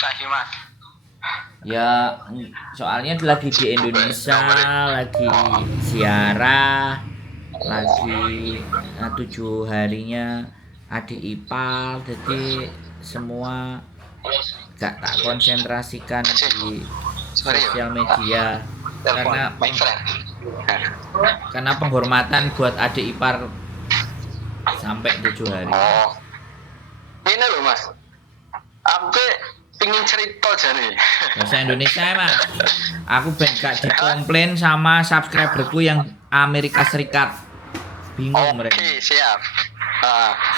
susah sih mas. Ya, soalnya lagi di Indonesia, lagi ziarah, lagi 7 harinya adik ipar, jadi semua gak tak konsentrasikan di Sorry ya, sosial media telepon karena my friend. karena penghormatan buat adik ipar sampai 7 hari. Oh, ini loh mas, aku pingin cerita jadi. Bahasa Indonesia ya mas. Aku ben gak dikomplain sama subscriberku yang Amerika Serikat. Bingung mereka. Oke, siap.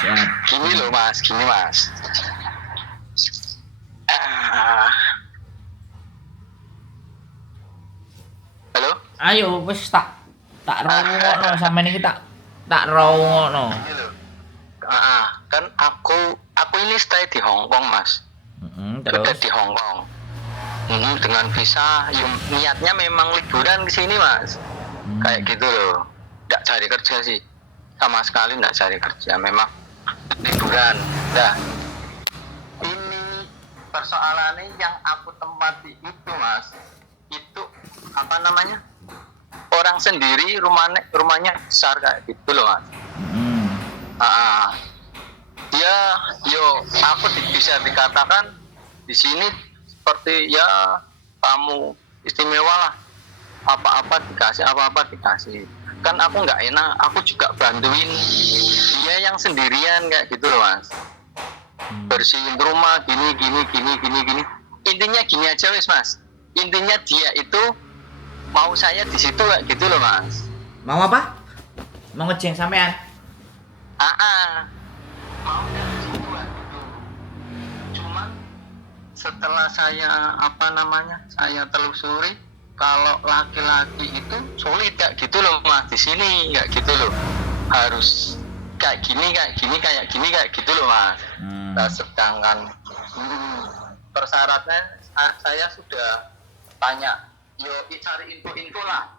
Siap. Gini loh mas, gini mas. Halo? Ayo wis tak rungokno sampean iki tak rungokno. Gini loh. Kan aku ini stay di Hong Kong mas. Kerja Terus di Hong Kong. Dengan visa, niatnya memang liburan ke sini mas. Kayak gitu loh. Nggak cari kerja sih, sama sekali nggak cari kerja. Memang liburan. Nah, ini persoalannya yang aku tempati itu mas. Itu apa namanya? Orang sendiri rumahnya besar kayak gitu loh mas. Dia aku bisa dikatakan di sini seperti ya tamu istimewa lah, apa-apa dikasih. Kan aku nggak enak, aku juga bantuin dia yang sendirian kayak gitu loh mas, bersihin rumah gini. Intinya gini aja wis mas, intinya dia itu mau saya di situ kayak gitu loh mas. mau apa? Mau ngejeng sampean? Mau dari situ kayak gitu. Cuman setelah saya saya telusuri, kalau laki-laki itu sulit kayak gitu loh mas di sini, kayak gitu loh, harus kayak gini kayak gitu loh mas. Nah, sedangkan persyaratan saya sudah tanya, cari info lah,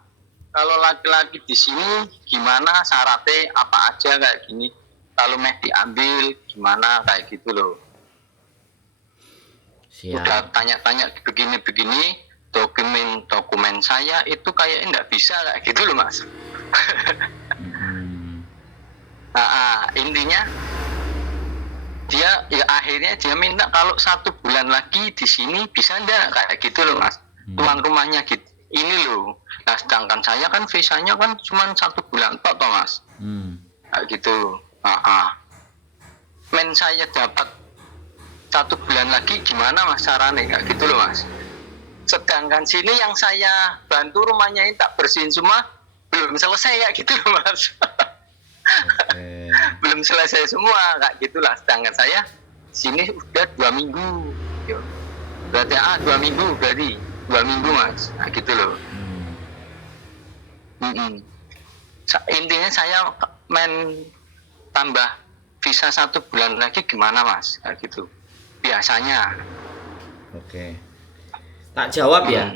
kalau laki-laki di sini gimana syaratnya, apa aja kayak gini, kalau meh diambil gimana kayak gitu loh. Siap. Udah tanya-tanya begini, dokumen saya itu kayaknya nggak bisa kayak gitu loh mas. Intinya akhirnya dia minta kalau 1 bulan lagi di sini bisa enggak kayak gitu loh mas. Tuan rumahnya gitu ini loh. Nah sedangkan saya kan visanya kan cuma 1 bulan toh mas. Kayak gitu. Men saya dapat 1 bulan lagi gimana mas caranya kayak gitu loh mas. Sedangkan sini yang saya bantu rumahnya ini tak bersihin semua belum selesai kayak gitu loh mas. Okay. Belum selesai semua kayak gitulah. Sedangkan saya sini udah 2 minggu. Berarti 2 minggu berarti 2 minggu mas. Nah gitu loh. Intinya saya tambah visa 1 bulan lagi gimana mas kayak gitu biasanya. Oke. Tak jawab ya.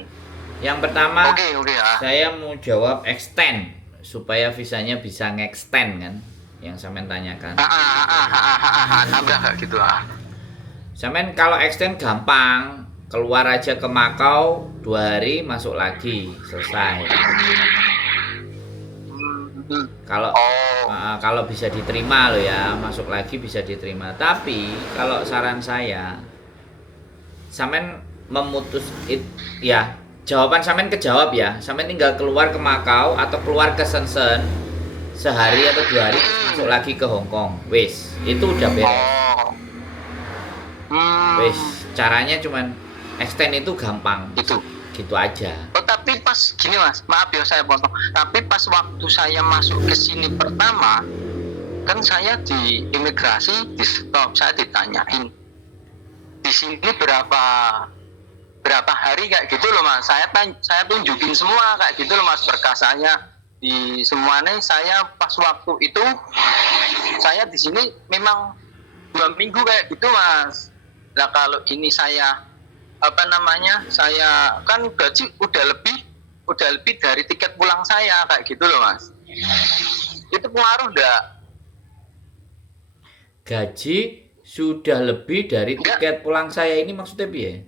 Yang pertama, Oke. saya mau jawab extend supaya visanya bisa nge-extend kan, yang sampean tanyakan. Tambah kayak gitu. Sampean kalau extend gampang, keluar aja ke Makau 2 hari masuk lagi, selesai. Kalau bisa diterima loh ya, masuk lagi bisa diterima. Tapi kalau saran saya, sampean ya jawaban sampean kejawab ya. Sampean tinggal keluar ke Makau atau keluar ke Shenzhen sehari atau 2 hari masuk lagi ke Hong Kong. Wis, itu udah beres. Wis, caranya cuman extend itu gampang. Gitu aja. Tapi pas gini mas, maaf ya saya potong. Tapi pas waktu saya masuk ke sini pertama, kan saya di imigrasi di stop, saya ditanyain di sini berapa hari kayak gitu loh mas. Saya tunjukin semua kayak gitu loh mas, berkas saya di semuanya. Saya pas waktu itu saya di sini memang 2 minggu kayak gitu mas. Nah kalau ini saya saya kan gaji udah lebih dari tiket pulang saya kayak gitu loh mas. Itu pengaruh enggak? Gaji sudah lebih dari Enggak. tiket pulang saya ini maksudnya piye?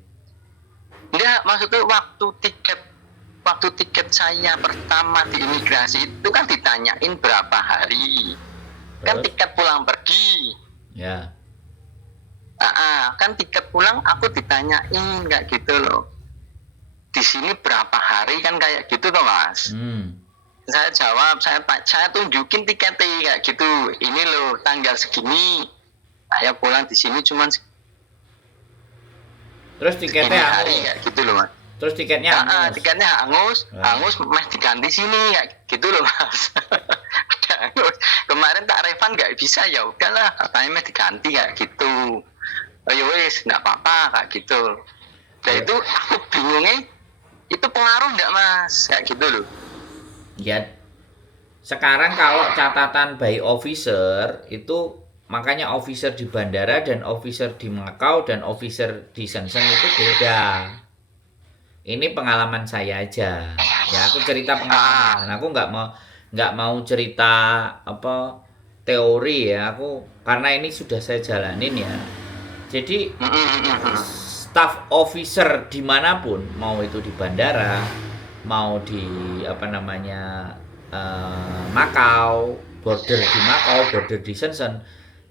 Enggak, maksudnya waktu tiket saya pertama di imigrasi itu kan ditanyain berapa hari. Kan Terus? tiket pulang pergi. Ya. Kan tiket pulang aku ditanyain kayak gitu loh. Di sini berapa hari kan kayak gitu toh Mas. Saya jawab, saya tunjukin tiketnya kayak gitu. Ini loh tanggal segini. Saya pulang di sini cuman Terus segini tiketnya hari hangus. kayak gitu loh Mas. Terus tiketnya hangus. Tiketnya hangus, Ah. meh diganti sini kayak gitu loh Mas. Udah hangus. Kemarin tak refund nggak bisa, ya udahlah katanya meh diganti kayak gitu. Oh ya wes nggak apa-apa kayak gitu. Dan Ya. itu aku bingungnya itu pengaruh nggak Mas kayak gitu loh. Ya. Sekarang kalau catatan by officer itu makanya officer di bandara dan officer di Macau dan officer di Shenzhen itu beda. Ini pengalaman saya aja. Ya, aku cerita pengalaman. Aku nggak mau cerita apa teori ya. Aku karena ini sudah saya jalanin ya. Jadi staff officer dimanapun, mau itu di bandara, mau di apa namanya Macau, border di Macau, border di Shenzhen,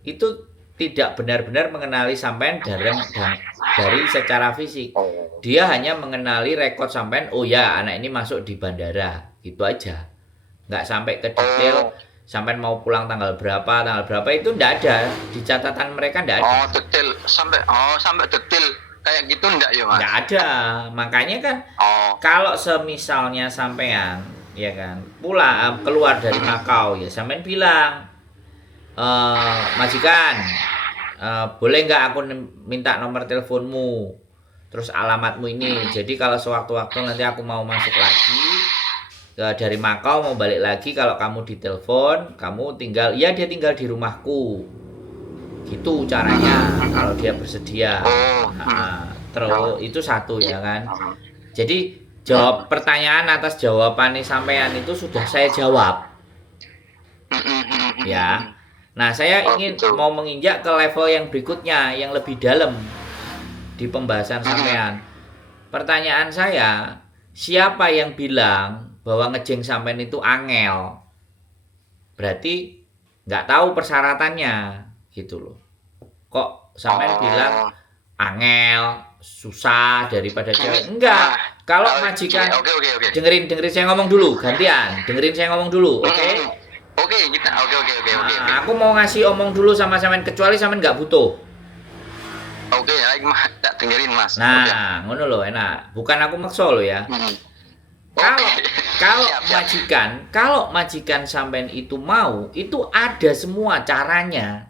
itu tidak benar-benar mengenali sampean dari secara fisik. Dia hanya mengenali rekod sampean, oh ya anak ini masuk di bandara, gitu aja. Nggak sampai ke detail, sampean mau pulang tanggal berapa itu nggak ada. Di catatan mereka nggak ada. Detail sampai detail kayak gitu enggak ya Mas? Nggak ada. Makanya kan kalau semisalnya sampean ya kan pulang keluar dari Macau ya sampean bilang majikan boleh nggak aku minta nomor teleponmu terus alamatmu ini, jadi kalau sewaktu-waktu nanti aku mau masuk lagi dari Macau mau balik lagi, kalau kamu ditelepon kamu tinggal, ya dia tinggal di rumahku gitu caranya kalau dia bersedia. Terus itu satu ya kan. Jadi jawab pertanyaan atas jawaban nih sampean itu sudah saya jawab ya. Nah saya ingin mau menginjak ke level yang berikutnya yang lebih dalam di pembahasan sampean. Pertanyaan saya, siapa yang bilang bahwa ngejeng sampean itu angel? Berarti nggak tahu persyaratannya gitu loh. Kok sampean bilang angel, susah daripada cewek? Enggak. Kalau majikan, dengerin saya ngomong dulu, gantian. Dengerin saya ngomong dulu, oke? Oke. Aku mau ngasih omong dulu sama sampean, kecuali sampean nggak butuh. Oke, ayo Mas, tak dengerin Mas. Nah, ngono loh, enak. Bukan aku maksa lo ya. Kalau majikan sampean itu mau, itu ada semua caranya.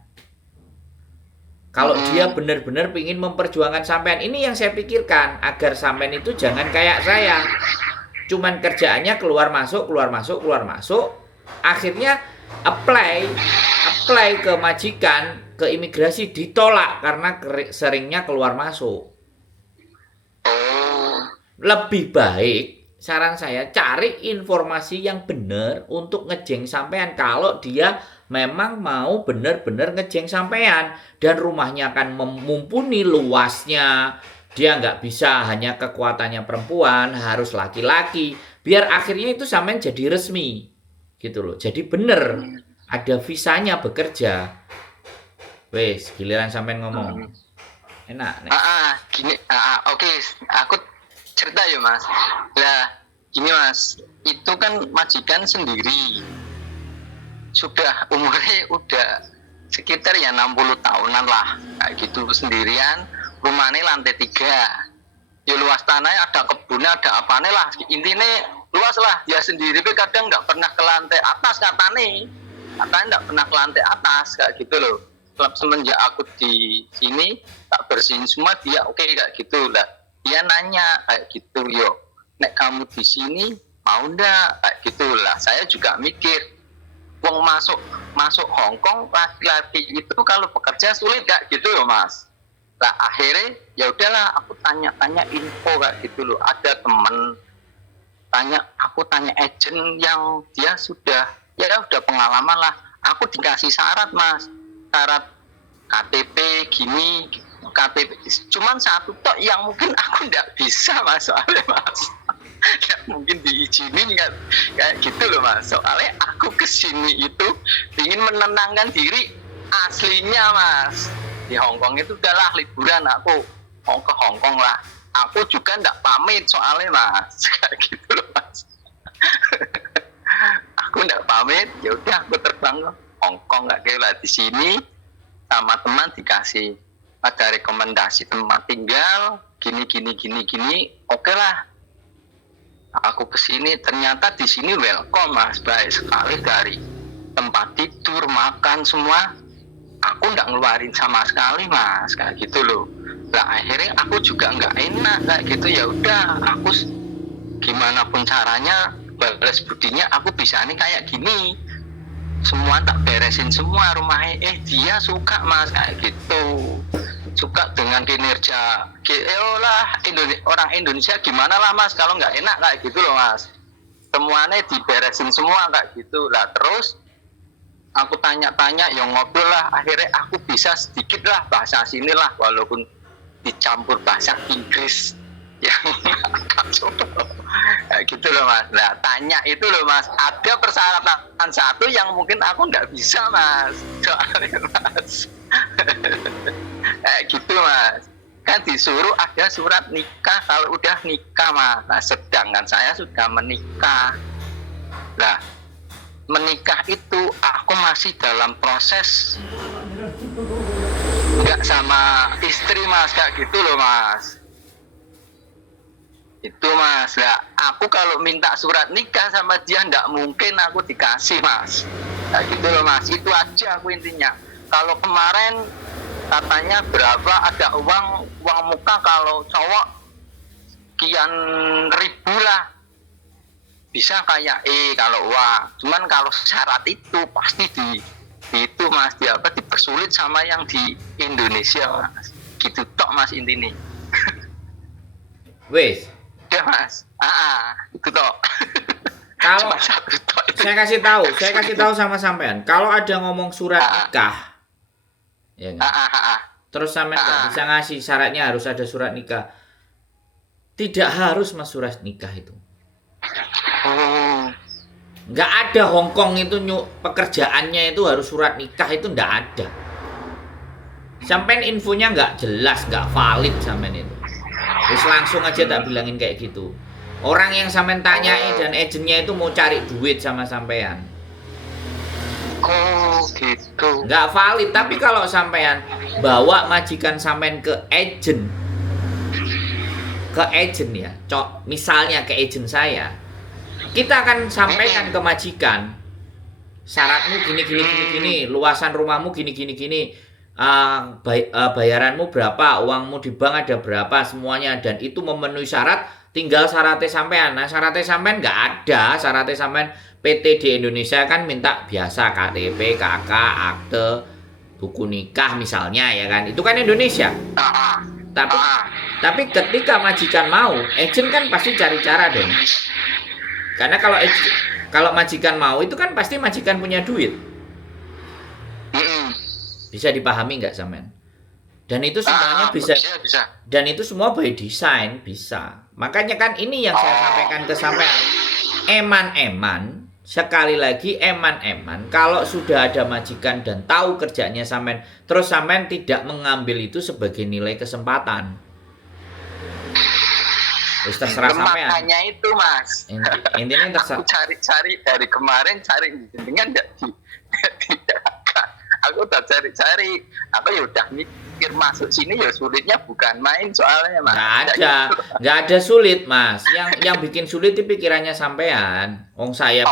Kalau dia benar-benar ingin memperjuangkan sampean, ini yang saya pikirkan agar sampean itu jangan kayak saya. Cuman kerjaannya keluar masuk. Akhirnya apply ke majikan, ke imigrasi ditolak karena seringnya keluar masuk. Lebih baik saran saya cari informasi yang benar untuk ngejeng sampean kalau dia memang mau benar-benar ngejeng sampean dan rumahnya akan mumpuni luasnya. Dia nggak bisa hanya kekuatannya perempuan, harus laki-laki. Biar akhirnya itu sampean jadi resmi. Gitu loh. Jadi bener ada visanya bekerja. Wes, giliran sampean ngomong. Enak nih. Gini, oke, aku cerita ya Mas. Lah, gini Mas, itu kan majikan sendiri. Sudah umurnya udah sekitar ya 60 tahunan lah. Kayak gitu sendirian, rumahnya lantai 3. Ya luas tanahnya, ada kebunnya, ada apanya lah. Intinya luas lah. Dia sendiri tapi kadang nggak pernah ke lantai atas katanya nggak pernah ke lantai atas kayak gitu loh. Semenjak aku di sini tak bersihin semua, dia oke kayak gitu lah. Dia nanya kayak gitu, yo nek kamu di sini mau ndak kayak gitulah. Saya juga mikir, wong masuk Hong Kong laki-laki itu kalau bekerja sulit gak gitu loh Mas. Lah akhirnya ya udahlah aku tanya info kayak gitu loh. Ada temen aku tanya agent yang dia sudah pengalaman lah. Aku dikasih syarat Mas, syarat KTP gini, KTP cuman satu tok yang mungkin aku nggak bisa mas, soalnya mas nggak mungkin diizinin kan, kayak gitu loh mas. Soalnya aku kesini itu ingin menenangkan diri aslinya mas. Di Hongkong itu udahlah liburan, aku mau ke Hongkong lah, aku juga nggak pamit soalnya mas kayak gitu loh mas. Aku nggak pamit, ya udah aku terbang ke Hongkong, nggak kira di sini sama teman dikasih ada rekomendasi tempat tinggal gini, oke lah. Aku kesini ternyata di sini welcome mas, baik sekali, dari tempat tidur, makan semua aku nggak ngeluarin sama sekali mas, kayak gitu loh. Lah akhirnya aku juga nggak enak kayak gitu, ya udah aku gimana pun caranya balas budinya, aku bisa nih kayak gini, semua tak beresin semua rumahnya. Dia suka mas kayak gitu, suka dengan kinerja lah orang Indonesia gimana lah mas kalau nggak enak kayak gitu loh mas, semuanya diberesin semua kayak gitu lah. Terus aku tanya-tanya, yang ngobrol lah, akhirnya aku bisa sedikit lah bahasa sini lah, walaupun dicampur bahasa Inggris yang kacau kayak gitu loh mas. Nah tanya itu loh mas, ada persyaratan satu yang mungkin aku nggak bisa mas, soalnya mas kayak gitu mas, kan disuruh ada surat nikah kalau udah nikah mas. Nah sedangkan saya sudah menikah. Nah menikah itu aku masih dalam proses nggak sama istri mas, kayak gitu loh mas. Itu mas, lah aku kalau minta surat nikah sama dia nggak mungkin aku dikasih mas, kayak gitu loh mas. Itu aja aku intinya. Kalau kemarin katanya berapa ada uang muka kalau cowok sekian ribu lah bisa kayak kalau uang. Cuman kalau syarat itu pasti itu mas, dipersulit sama yang di Indonesia mas, gitu tok mas intinya. Wes, ya mas, itu tok. kalau itu. saya kasih tahu sama sampean, kalau ada ngomong surat nikah, ya kan? Terus sampean nggak bisa ngasih syaratnya harus ada surat nikah. Tidak harus mas surat nikah itu. Nggak ada Hongkong itu pekerjaannya itu harus surat nikah, itu nggak ada. Sampean infonya nggak jelas, nggak valid sampean itu. Terus langsung aja tak bilangin kayak gitu. Orang yang sampean tanyai dan agennya itu mau cari duit sama sampean. Oh gitu. Nggak valid. Tapi kalau sampean bawa majikan sampean ke agen ya, misalnya ke agen saya, kita akan sampaikan ke majikan syaratmu gini, luasan rumahmu gini, bayaranmu berapa, uangmu di bank ada berapa, semuanya, dan itu memenuhi syarat. Tinggal syaratnya sampean. Nah syaratnya sampean nggak ada. Syaratnya sampean PT di Indonesia kan minta biasa KTP, KK, akte, buku nikah misalnya, ya kan, itu kan Indonesia. Tapi ketika majikan mau, agen kan pasti cari cara dong. Karena kalau majikan mau itu kan pasti majikan punya duit. Bisa dipahami nggak sampean? Dan itu semuanya bisa. Dan itu semua by design bisa. Makanya kan ini yang saya sampaikan ke sampean. Eman-eman, sekali lagi eman-eman, kalau sudah ada majikan dan tahu kerjanya sampean, terus sampean tidak mengambil itu sebagai nilai kesempatan. Terserah sampean. Makanya itu mas. Intinya terserah. Aku cari dari kemarin, cari dengan tidak. Aku udah cari. Aku ya udah mikir masuk sini ya sulitnya bukan main soalnya mas. Nggak ada sulit mas. Yang bikin sulit itu pikirannya sampean. Wong saya.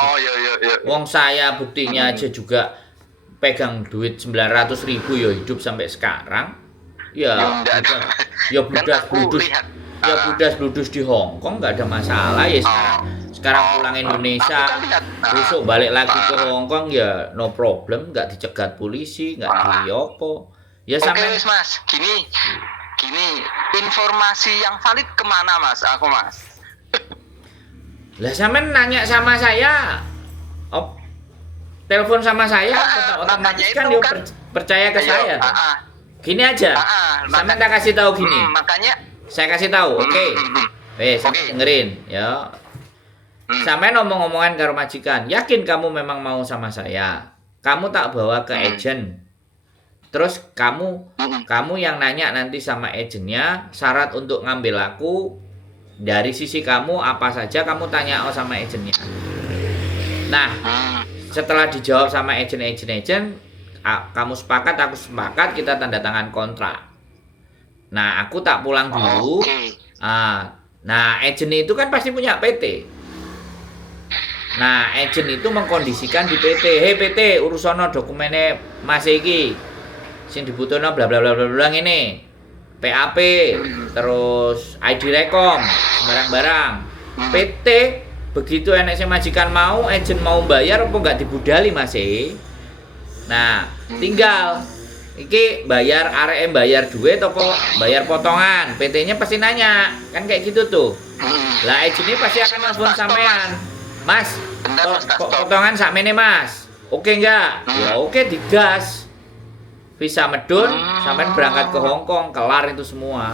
Wong saya buktinya aja juga pegang duit 900.000 ya hidup sampai sekarang. Ya budas bludus di Hongkong nggak ada masalah ya sekarang pulang Indonesia besok balik lagi ke Hongkong ya no problem, nggak dicegat polisi, nggak diopo ya. Sampai mas gini informasi yang valid kemana mas aku mas? Lah sampean nanya sama saya, telepon sama saya, otomatis kan dia percaya ke saya. Gini aja. Sampean tak kasih tahu gini. Makanya Saya kasih tahu, oke. Sampean dengerin ya. Sampean ngomong-ngomongan karo majikan, yakin kamu memang mau sama saya? Kamu tak bawa ke agent. Terus kamu yang nanya nanti sama agennya, syarat untuk ngambil aku dari sisi kamu apa saja kamu tanya sama agennya. Nah, setelah dijawab sama agent, kamu sepakat, aku sepakat, kita tanda tangan kontrak. Nah, aku tak pulang dulu. Nah, agent itu kan pasti punya PT. Nah, agent itu mengkondisikan di PT, "Hei PT, urusono dokumennya Mas iki. Sing dibutuhno bla bla bla bla bla ngene. PAP, terus ID Rekom, barang-barang." PT begitu enek sing majikan mau, agent mau bayar apa enggak dibudali Mas e. Nah, tinggal iki bayar RM bayar duit apa bayar potongan. PT-nya pasti nanya, kan kayak gitu tuh. Lah agentnya pasti akan nelfon sampean. "Mas, potongan sakmene Mas. Oke enggak?" Ya oke, digas. Visa medun, sampean berangkat ke Hong Kong, kelar itu semua.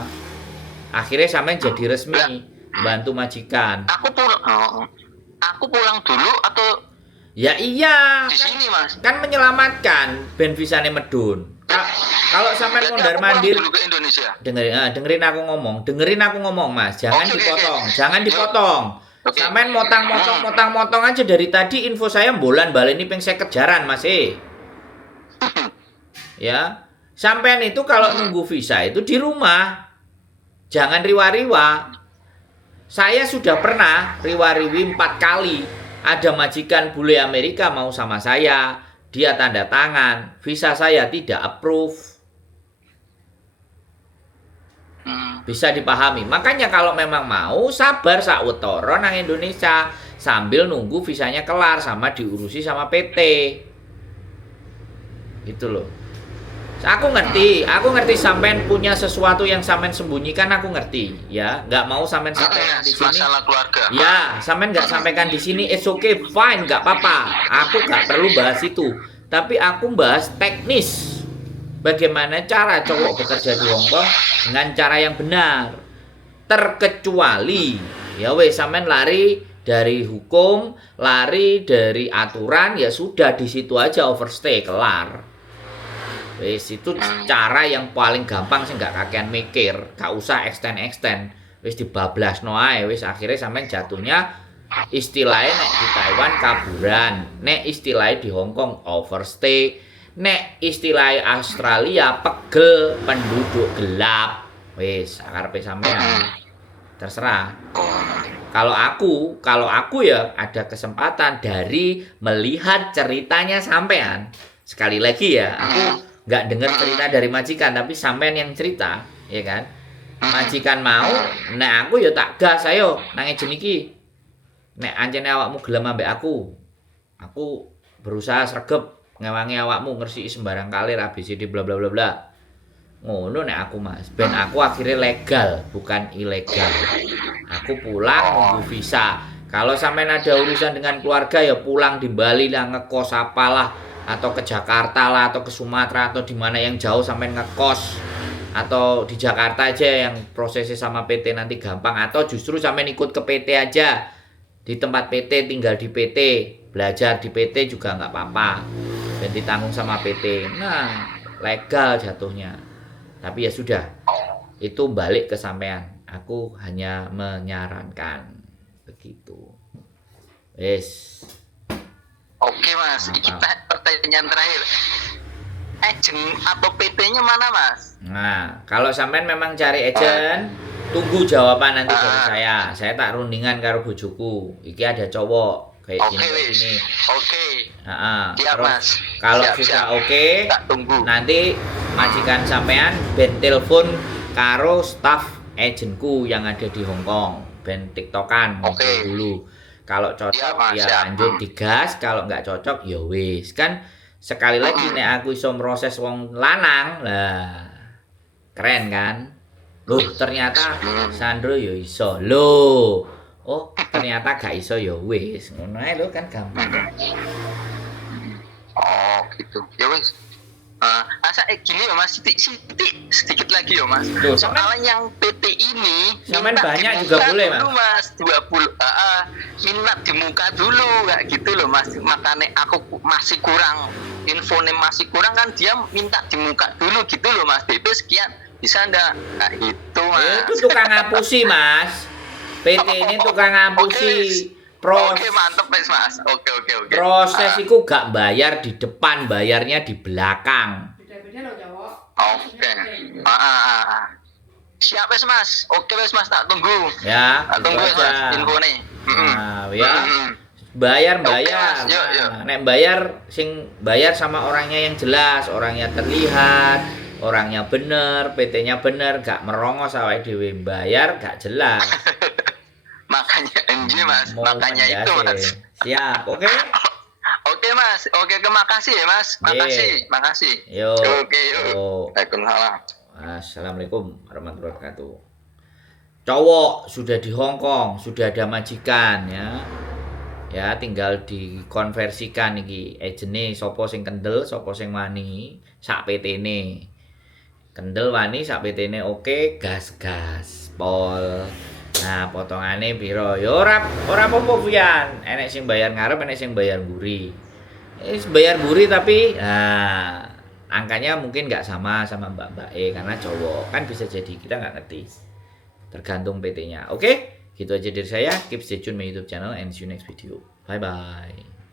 Akhirnya sampean jadi resmi bantu majikan. Aku pulang dulu atau Ya iya, di sini Mas? kan menyelamatkan ben visane medun. Kalau sampean mondar mandir dulu ke Indonesia. dengerin aku ngomong Mas, jangan dipotong, jangan dipotong. Sampean motong aja dari tadi info saya bulan baleni ping 50 jaran Mas Ya. Sampean itu kalau nunggu visa itu di rumah. Jangan riwa-riwa. Saya sudah pernah riwa-riwi 4 kali. Ada majikan bule Amerika mau sama saya, dia tanda tangan, visa saya tidak approve. Bisa dipahami. Makanya kalau memang mau sabar sakwetara nang Indonesia sambil nunggu visanya kelar sama diurusi sama PT. Gitu loh. Aku ngerti sampean punya sesuatu yang sampean sembunyikan, aku ngerti, ya. Nggak mau sampean sampaikan di sini. Masalah keluarga. Ya, sampean nggak sampaikan di sini, it's okay, fine, nggak apa-apa. Aku nggak perlu bahas itu. Tapi aku bahas teknis. Bagaimana cara cowok bekerja di Hong Kong dengan cara yang benar. Terkecuali, ya weh, sampean lari dari hukum, lari dari aturan, ya sudah di situ aja overstay, kelar. Wis itu cara yang paling gampang sih, nggak kakean mikir, gak usah extend. Wis dibablasno ae, wis akhirnya sampean jatuhnya istilahnya nek di Taiwan kaburan, nek istilahnya di Hong Kong overstay, nek istilahnya Australia pegel penduduk gelap. Wis karepe sampean. Terserah. Kalau aku ya ada kesempatan dari melihat ceritanya sampean. Sekali lagi ya, aku nggak dengar cerita dari majikan, tapi sampean yang cerita, ya kan? Majikan mau, nek aku ya tak gas ayo nang ejen iki. Nek ancene awakmu gelem ambek aku berusaha sregep ngewangi awakmu ngresiki sembarang kalir ABCD bla bla bla bla. Ngono nek aku Mas, ben aku akhirnya legal bukan ilegal. Aku pulang nunggu visa. Kalau sampean ada urusan dengan keluarga ya pulang di Bali lah, ngekos apalah, atau ke Jakarta lah, atau ke Sumatera, atau di mana yang jauh sampai ngekos, atau di Jakarta aja yang prosesnya sama PT nanti gampang, atau justru sampai ikut ke PT aja, di tempat PT, tinggal di PT, belajar di PT juga nggak apa-apa, dan ditanggung sama PT. Nah, legal jatuhnya. Tapi ya sudah, itu balik ke sampean. Aku hanya menyarankan begitu. Yes. Oke Mas, kita pertanyaan terakhir. Agent atau PT-nya mana Mas? Nah, kalau sampean memang cari agent, tunggu jawaban nanti dari saya. Saya tak rundingan karo bojoku. Iki ada cowok kayak gini kayak gini. Oke. Siap terus, Mas. Kalau sudah oke, nanti majikan sampean ben telepon karo staff agentku yang ada di Hong Kong. Ben TikTokan dulu. Kalau cocok ya lanjut digas, kalau nggak cocok ya wis. Kan sekali lagi nek aku iso proses wong lanang lah. Keren kan? Loh, ternyata Sandro ya iso. Loh. Oh, ternyata gak iso ya wis. Ngono ae lho kan gampang. Oh, gitu. Ya wis. masa gini ya Mas, sedikit lagi ya Mas. Tuh, Soalnya yang PT ini Sampean minta banyak di juga muka boleh, dulu, Mas. 20 minat di muka dulu kayak gitu loh Mas. Makanya aku masih kurang infonya, masih kurang kan, dia minta di muka dulu gitu loh Mas. DP sekian bisa ndak kayak gitu Mas. Itu tukang ngapusi, Mas. PT ini tukang ngapusi. Oke, mantep Mas. Oke. Proses itu gak bayar di depan, bayarnya di belakang. Beda-beda loh, Cowok. Oke. Siap Mas. Oke Mas, tak tunggu. Ya, Tak tunggu itu Mas aja. info nih. Nah, ya. Bayar. Oke, Mas. Yuk. Nah, nek bayar sama orangnya yang jelas, orangnya terlihat, orangnya bener, PT-nya bener, gak merongos awake dhewe. Bayar gak jelas. Makanya NG Mas, Mau makanya itu Mas. mendase. Siap, oke? Oke Mas, oke, makasih ya Mas. Makasih. Yo. Oke, yuk. Waalaikumsalam. Assalamualaikum warahmatullahi wabarakatuh. Cowok sudah di Hong Kong, sudah ada majikan ya. Ya, tinggal dikonversikan iki ejene sapa sing kendel, sapa sing wani, sak PT-ne. Kendel wani sak PT-ne oke, gas pol. Nah, potongane piro? Ya ora apa-apa Fian. Enek sing bayar ngarep, enek sing bayar mburi. Bayar mburi tapi angkanya mungkin nggak sama mbak-mbak karena cowok. Kan bisa jadi kita nggak ngerti. Tergantung PT-nya. Oke? Gitu aja dari saya. Keep stay tune my YouTube channel and see you next video. Bye bye.